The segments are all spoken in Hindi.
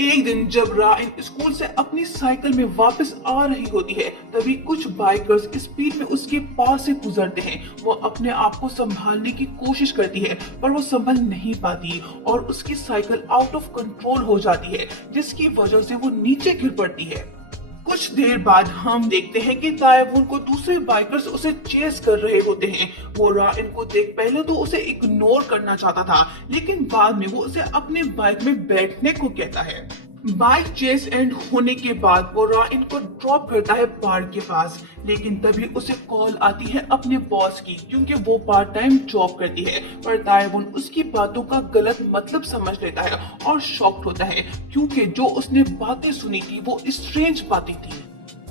एक दिन जब राइन स्कूल से अपनी साइकिल में वापस आ रही होती है, तभी कुछ बाइकर्स स्पीड में उसके पास से गुजरते हैं। वो अपने आप को संभालने की कोशिश करती है, पर वो संभल नहीं पाती और उसकी साइकिल आउट ऑफ कंट्रोल हो जाती है, जिसकी वजह से वो नीचे गिर पड़ती है। कुछ देर बाद हम देखते हैं कि ताइवून को दूसरे बाइकर्स उसे चेस कर रहे होते हैं। वो राइन को देख पहले तो उसे इग्नोर करना चाहता था, लेकिन बाद में वो उसे अपने बाइक में बैठने को कहता है। बाइक चेस एंड होने के बाद वो राइन को ड्रॉप करता है पार्क के पास, लेकिन तभी उसे कॉल आती है अपने बॉस की, क्योंकि वो पार्ट टाइम जॉब करती है। पर ताइवून उसकी बातों का गलत मतलब समझ लेता है और शॉक्ड होता है, क्योंकि जो उसने बातें सुनी थी वो स्ट्रेंज बातें थी।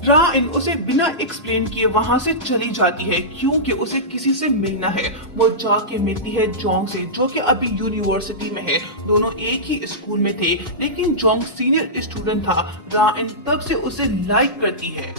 राइन उसे बिना एक्सप्लेन किए वहां से चली जाती है, क्योंकि उसे किसी से मिलना है। वो जाके मिलती है जोंग से, जो कि अभी यूनिवर्सिटी में है। दोनों एक ही स्कूल में थे, लेकिन जोंग सीनियर स्टूडेंट था। राइन तब से उसे लाइक करती है।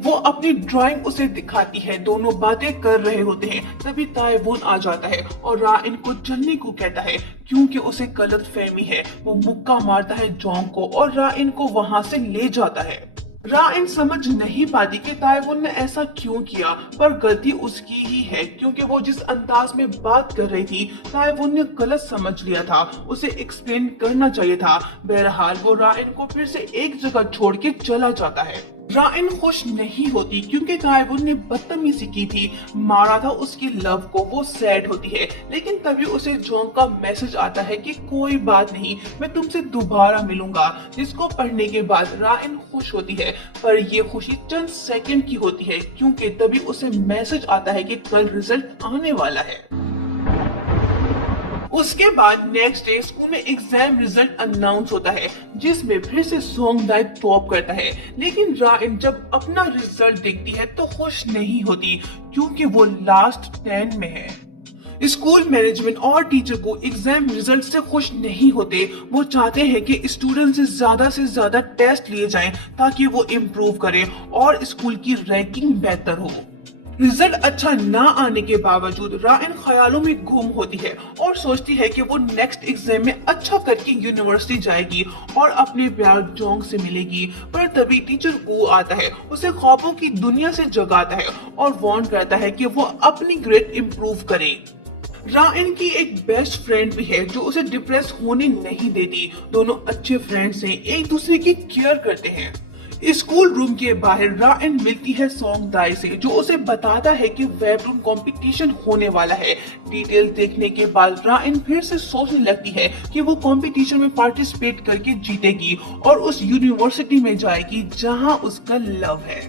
वो अपनी ड्राइंग उसे दिखाती है, दोनों बातें कर रहे होते हैं। तभी ताइवून आ जाता है और राइन को चलने को कहता है, क्योंकि उसे गलतफहमी है। वो मुक्का मारता है जोंग को और राइन को वहां से ले जाता है। राइन समझ नहीं पाती कि ताइवून ने ऐसा क्यों किया, पर गलती उसकी ही है, क्योंकि वो जिस अंदाज में बात कर रही थी ताइवून ने गलत समझ लिया था। उसे एक्सप्लेन करना चाहिए था। बहरहाल वो राइन को फिर से एक जगह छोड़ के चला जाता है। राइन खुश नहीं होती, क्योंकि ताइवून ने बदतमीजी की थी, मारा था उसकी लव को। वो सैड होती है, लेकिन तभी उसे जोंग का मैसेज आता है कि कोई बात नहीं, मैं तुमसे दोबारा मिलूंगा। जिसको पढ़ने के बाद राइन खुश होती है, पर ये खुशी चंद सेकंड की होती है, क्योंकि तभी उसे मैसेज आता है कि कल रिजल्ट आने वाला है। उसके बाद नेक्स्ट डे स्कूल में एग्जाम रिजल्ट अनाउंस होता है, जिसमें फिर से सोंगदाई टॉप करता है। लेकिन राइन जब अपना रिजल्ट देखती है तो खुश नहीं होती, क्योंकि वो लास्ट 10 में है। स्कूल मैनेजमेंट और टीचर को एग्जाम रिजल्ट से खुश नहीं होते। वो चाहते हैं कि स्टूडेंट से ज्यादा टेस्ट लिए जाएं, ताकि वो इम्प्रूव करें और स्कूल की रैंकिंग बेहतर हो। रिजल्ट अच्छा ना आने के बावजूद राइन ख्यालों में गुम होती है और सोचती है कि वो नेक्स्ट एग्जाम में अच्छा करके यूनिवर्सिटी जाएगी और अपने प्यार जोंग से मिलेगी। पर तभी टीचर गू आता है, उसे ख्वाबों की दुनिया से जगाता है और वार्न करता है कि वो अपनी ग्रेड इम्प्रूव करे। राइन की एक बेस्ट फ्रेंड भी है, जो उसे डिप्रेस होने नहीं देती। दोनों अच्छे फ्रेंड्स हैं, एक दूसरे की केयर करते हैं। स्कूल रूम के बाहर राइन मिलती है सोंगदाई से, जो उसे बताता है कि वेब रूम कंपटीशन होने वाला है। डिटेल देखने के बाद राइन फिर से सोचने लगती है कि वो कंपटीशन में पार्टिसिपेट करके जीतेगी और उस यूनिवर्सिटी में जाएगी जहां उसका लव है।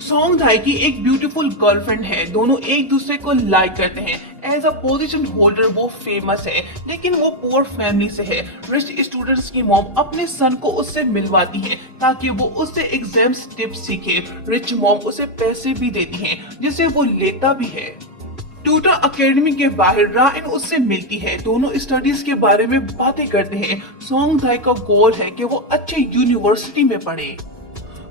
सोंगदाई की एक ब्यूटीफुल गर्लफ्रेंड है। दोनों एक दूसरे को लाइक करते हैं। एज अ पोजीशन होल्डर वो फेमस है, लेकिन वो पुअर फैमिली से है। रिच स्टूडेंट्स की मॉम अपने सन को उससे मिलवाती है, ताकि वो उससे एग्जाम्स टिप्स सीखे। रिच मॉम उसे पैसे भी देती है, जिसे वो लेता भी है। ट्यूटर अकेडमी के बाहर राइन उससे मिलती है। दोनों स्टडीज के बारे में बातें करते हैं। सोंगदाई का गोल है कि वो अच्छे यूनिवर्सिटी में पढ़े।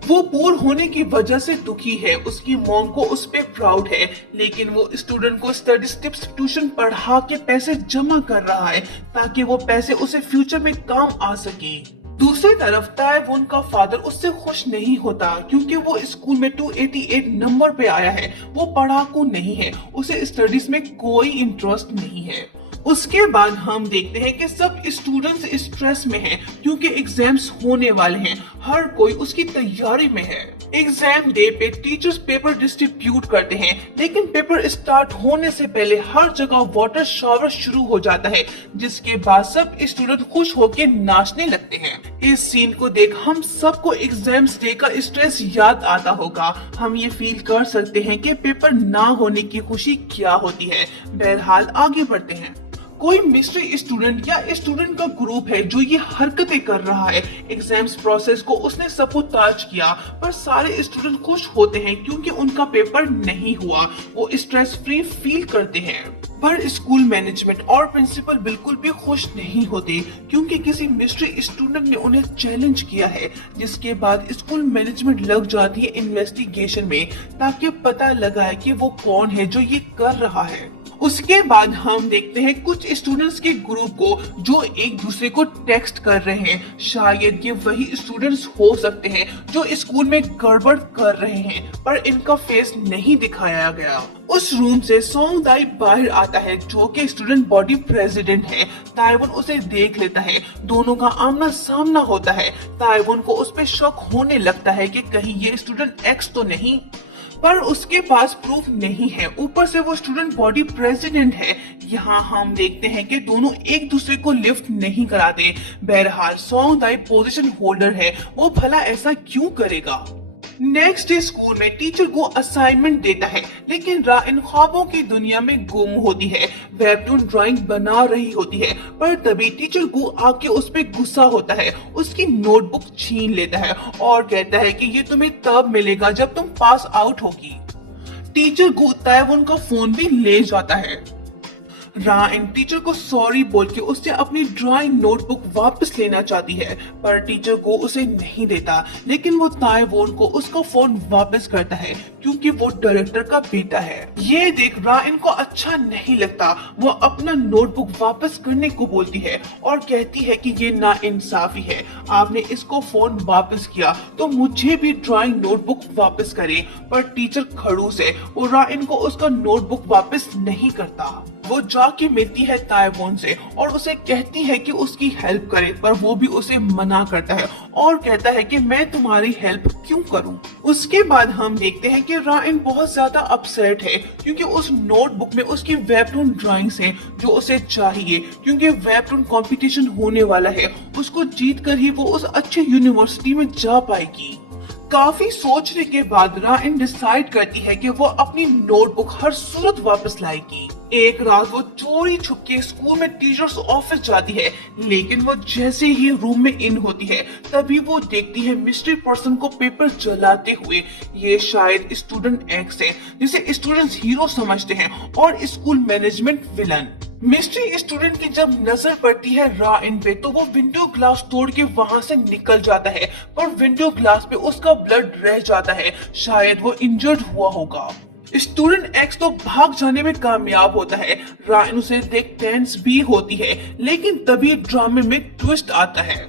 वो पुअर होने की वजह से दुखी है। उसकी मॉम को उस पे प्राउड है, लेकिन वो स्टूडेंट को स्टडी टिप्स ट्यूशन पढ़ा के पैसे जमा कर रहा है, ताकि वो पैसे उसे फ्यूचर में काम आ सके। दूसरी तरफ ताइवून का फादर उससे खुश नहीं होता, क्योंकि वो स्कूल में 288 नंबर पे आया है। वो पढ़ाकू नहीं है, उसे स्टडीज में कोई इंटरेस्ट नहीं है। उसके बाद हम देखते हैं कि सब स्टूडेंट्स स्ट्रेस में हैं, क्योंकि एग्जाम्स होने वाले हैं। हर कोई उसकी तैयारी में है। एग्जाम डे पे टीचर्स पेपर डिस्ट्रीब्यूट करते हैं, लेकिन पेपर स्टार्ट होने से पहले हर जगह वाटर शावर शुरू हो जाता है, जिसके बाद सब स्टूडेंट खुश होकर नाचने लगते हैं। इस सीन को देख हम सबको एग्जाम्स डे का स्ट्रेस याद आता होगा। हम ये फील कर सकते हैं कि पेपर ना होने की खुशी क्या होती है। बहरहाल आगे बढ़ते हैं। कोई मिस्ट्री स्टूडेंट या स्टूडेंट का ग्रुप है जो ये हरकतें कर रहा है। एग्जाम्स प्रोसेस को उसने सबूताज किया, पर सारे स्टूडेंट खुश होते हैं क्योंकि उनका पेपर नहीं हुआ। वो स्ट्रेस फ्री फील करते हैं। पर स्कूल मैनेजमेंट और प्रिंसिपल बिल्कुल भी खुश नहीं होते, क्योंकि किसी मिस्ट्री स्टूडेंट ने उन्हें चैलेंज किया है। जिसके बाद स्कूल मैनेजमेंट लग जाती है इन्वेस्टिगेशन में, ताकि पता लगाए कि वो कौन है जो ये कर रहा है। उसके बाद हम देखते हैं कुछ स्टूडेंट्स के ग्रुप को जो एक दूसरे को टेक्स्ट कर रहे हैं। शायद ये वही स्टूडेंट्स हो सकते हैं जो स्कूल में गड़बड़ कर रहे हैं, पर इनका फेस नहीं दिखाया गया। उस रूम से सोंग दाई बाहर आता है जो कि स्टूडेंट बॉडी प्रेसिडेंट है। ताइवन उसे देख लेता है, दोनों का आमना सामना होता है। ताइवन को उस पर शक होने लगता है कि कहीं ये स्टूडेंट एक्स तो नहीं, पर उसके पास प्रूफ नहीं है। ऊपर से वो स्टूडेंट बॉडी प्रेसिडेंट है। यहाँ हम देखते हैं कि दोनों एक दूसरे को लिफ्ट नहीं कराते। बहरहाल सोंग दाई पोजीशन होल्डर है, वो भला ऐसा क्यों करेगा। नेक्स्ट डे स्कूल में टीचर को असाइनमेंट देता है, लेकिन रा इन ख्वाबों की दुनिया में गुम होती है। वेबटून ड्राइंग बना रही होती है, पर तभी टीचर को आके उस पे गुस्सा होता है, उसकी नोटबुक छीन लेता है और कहता है कि ये तुम्हें तब मिलेगा जब तुम पास आउट होगी। टीचर को ताइवन का फोन भी ले जाता है। रा इन टीचर को सॉरी बोल के उससे अपनी ड्राइंग नोटबुक वापस लेना चाहती है, पर टीचर को उसे नहीं देता। लेकिन वो ताइवोन को उसका फोन वापस करता है क्योंकि वो डायरेक्टर का बेटा है। ये देख रा इन को अच्छा नहीं लगता। वो अपना नोटबुक वापस करने को बोलती है और कहती है कि ये नाइंसाफी है, आपने इसको फोन वापस किया तो मुझे भी ड्राइंग नोटबुक वापस करे। पर टीचर खड़ूस है, वो रा इन को उसका नोटबुक वापस नहीं करता। वो जाके मिलती है ताइवोन से और उसे कहती है कि उसकी हेल्प करे, पर वो भी उसे मना करता है और कहता है कि मैं तुम्हारी हेल्प क्यों करूं। उसके बाद हम देखते हैं कि रा इन बहुत ज्यादा अपसेट है क्योंकि उस नोटबुक में उसकी वेबटून ड्राइंग्स हैं जो उसे चाहिए, क्योंकि वेबटून कंपटीशन होने वाला है। उसको जीत कर ही वो उस अच्छे यूनिवर्सिटी में जा पाएगी। काफी सोचने के बाद रा इन डिसाइड करती है कि वो अपनी नोटबुक हर सूरत वापस लाएगी। एक रात वो चोरी छुपके स्कूल में टीचर्स ऑफिस जाती है, लेकिन वो जैसे ही रूम में इन होती है तभी वो देखती है मिस्ट्री पर्सन को पेपर जलाते हुए। ये शायद स्टूडेंट एक्स है जिसे स्टूडेंट्स हीरो समझते हैं और school management villain. Mystery student की जब नजर पड़ती है रा इन पे तो वो विंडो ग्लास तोड़ के वहाँ से निकल जाता है, पर विंडो ग्लास पे उसका ब्लड रह जाता है। शायद वो इंजर्ड हुआ होगा। स्टूडेंट एक्स तो भाग जाने में कामयाब होता है। रा इन उसे देख टेंस भी होती है, लेकिन तभी ड्रामे में ट्विस्ट आता है।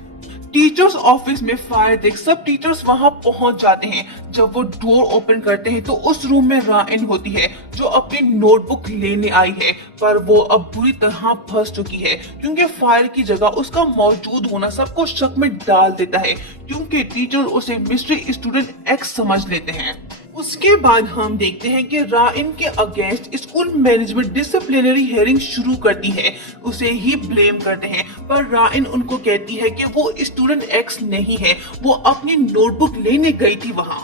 टीचर्स ऑफिस में फायर देख सब टीचर्स वहां पहुंच जाते हैं। जब वो डोर ओपन करते हैं तो उस रूम में रा इन होती है जो अपनी नोटबुक लेने आई है, पर वो अब बुरी तरह फंस चुकी है क्योंकि फायर की जगह उसका मौजूद होना सबको शक में डाल देता है, क्योंकि टीचर उसे मिस्ट्री स्टूडेंट एक्स समझ लेते हैं। उसके बाद हम देखते हैं कि रा इन के against school management disciplinary hearing शुरू करती है। उसे ही ब्लेम करते हैं, पर रा इन उनको कहती है कि वो स्टूडेंट एक्स नहीं है, वो अपनी नोटबुक लेने गई थी वहाँ।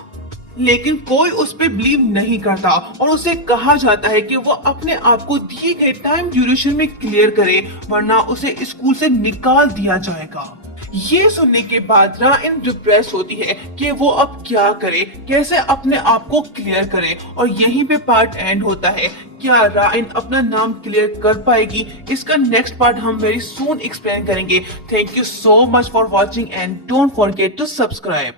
लेकिन कोई उस पर बिलीव नहीं करता और उसे कहा जाता है कि वो अपने आप को दिए गए टाइम ड्यूरेशन में क्लियर करे, वरना उसे स्कूल से निकाल दिया जाएगा। ये सुनने के बाद रा इन डिप्रेस होती है कि वो अब क्या करे, कैसे अपने आप को क्लियर करे, और यहीं पे पार्ट एंड होता है। क्या रा इन अपना नाम क्लियर कर पाएगी? इसका नेक्स्ट पार्ट हम वेरी सून एक्सप्लेन करेंगे। Thank you so much for watching and don't forget to subscribe.